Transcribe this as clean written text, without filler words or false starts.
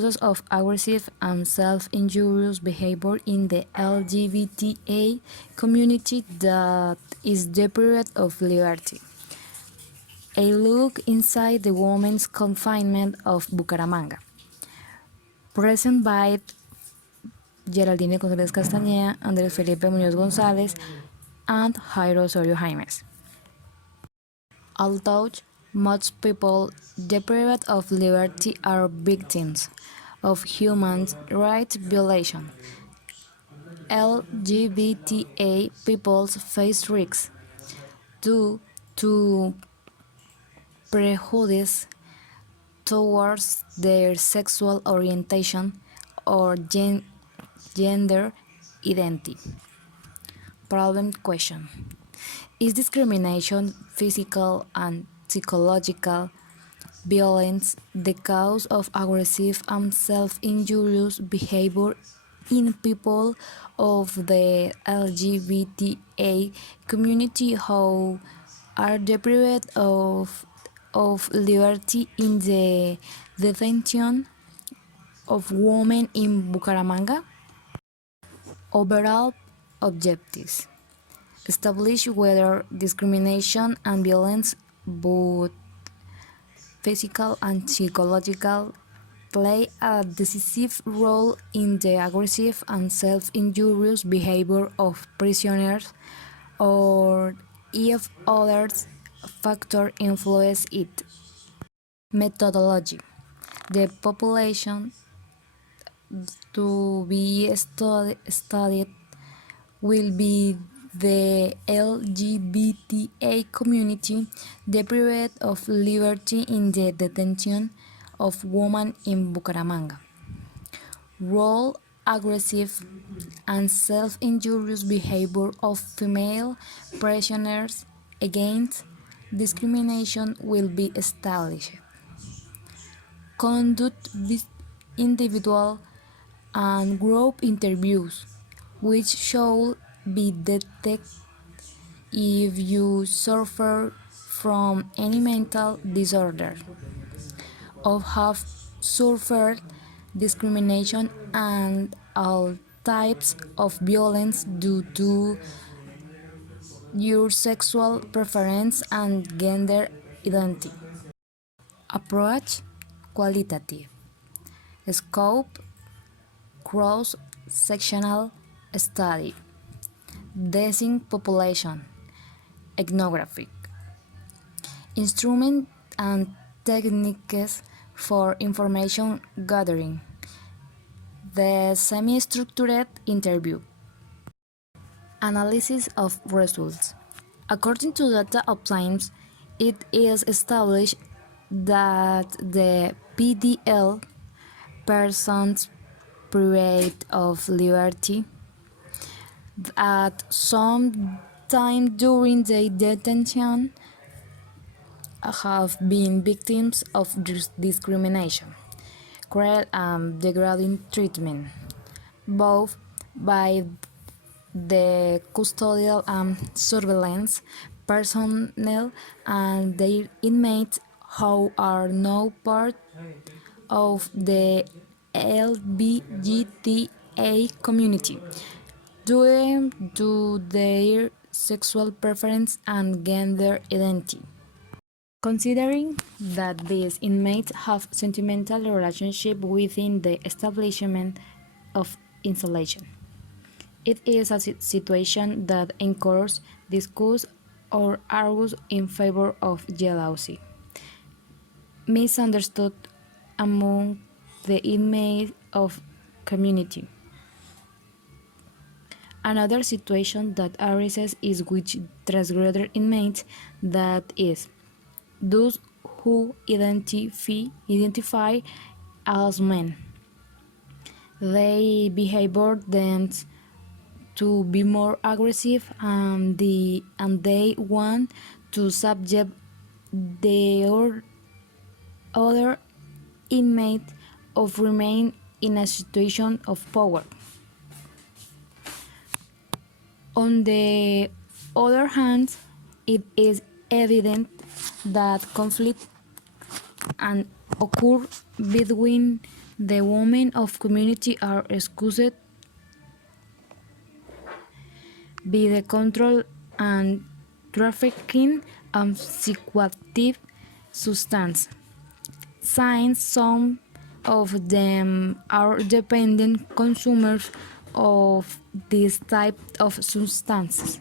causes of aggressive and self-injurious behavior in the LGBTI community that is deprived of liberty. A look inside the women's confinement of Bucaramanga. Present by Geraldine González Castañeda, Andrés Felipe Muñoz González, and Jairo Osorio Jaimes. Although most people deprived of liberty are victims of human rights violations, LGBTI people face risks due to prejudice towards their sexual orientation or gender identity. Problem question. Is discrimination, physical and psychological violence, the cause of aggressive and self-injurious behavior in people of the LGBTI community who are deprived of liberty in the detention of women in Bucaramanga? Overall objectives: establish whether discrimination and violence, both physical and psychological, play a decisive role in the aggressive and self-injurious behavior of prisoners, or if other factors influence it. Methodology: the population to be studied will be the LGBTI community deprived of liberty in the detention of women in Bucaramanga. Role: aggressive and self-injurious behavior of female prisoners. Against discrimination will be established. Conduct individual and group interviews, which should be detected if you suffer from any mental disorder or have suffered discrimination and all types of violence due to your sexual preference and gender identity. Approach: qualitative. Scope: cross-sectional study. Design population. Ethnographic. Instrument and techniques for information gathering. The semi-structured interview. Analysis of results. According to data obtained, it is established that the PDL, persons deprived of liberty, at some time during their detention have been victims of discrimination, cruel and degrading treatment, both by the custodial and surveillance personnel and their inmates who are now part of the LGBTI community due to their sexual preference and gender identity. Considering that these inmates have sentimental relationship within the establishment of isolation, it is a situation that encourages discourse or argues in favor of jealousy, misunderstood among the inmates of community. Another situation that arises is with transgender inmates, that is, those who identify as men. They behavior tends to be more aggressive and they want to subject the other inmate of remain in a situation of power. On the other hand, it is evident that conflict and occur between The women of community are excused by the control and trafficking of psychoactive substances. Since some of them are dependent consumers of this type of substances.